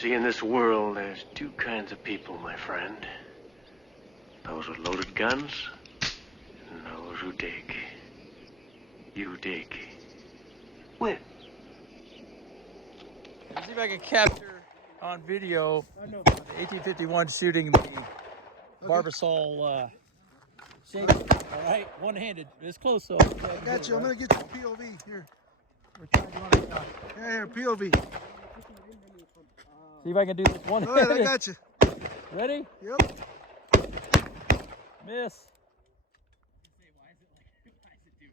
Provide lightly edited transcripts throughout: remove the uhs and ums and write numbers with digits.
See, in this world, there's two kinds of people, my friend. Those with loaded guns, and those who dig. You dig. Where? Let's see if I can capture on video the 1851 shooting the Barbasol shape. All right, one-handed. It's close, though. I got you. I'm going to get you POV. Here. Yeah, here, POV. See if I can do this one. All right, I got you. Ready? Yep. Miss.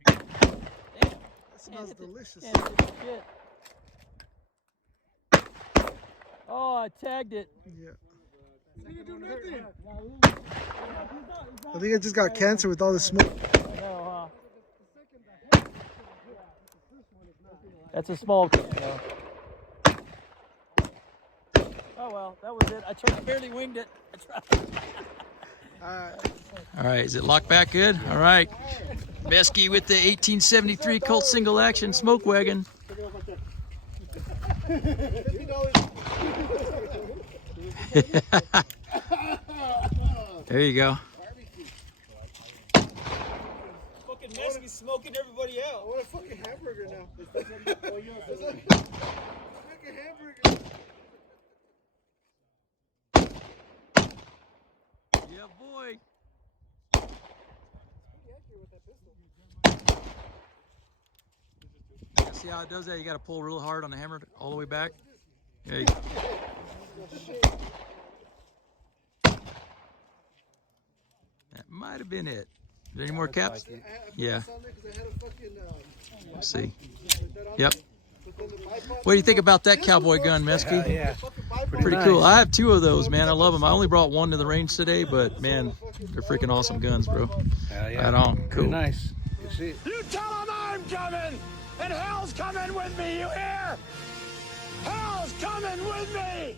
That smells delicious. Oh, I tagged it. Yeah. I think I just got cancer with all the smoke. I know, huh? That's a small can, though. Oh well, that was it. I barely winged it. All right, is it locked back good? All right. Mesky with the 1873 Colt single action smoke wagon. There you go. Fucking Mesky smoking everybody out. I want a fucking hamburger now. Fucking hamburger. Yeah, boy. See how it does that? You got to pull real hard on the hammer all the way back. There you go. That might have been it. Is there any more caps? Yeah. Let's see. Yep. What do you think about that cowboy gun, Mesky? Yeah. Pretty cool. I have two of those, man. I love them. I only brought one to the range today, but man, they're freaking awesome guns, bro. Yeah. Right on. Cool. Nice. You see it? You tell them I'm coming, and hell's coming with me, you hear? Hell's coming with me!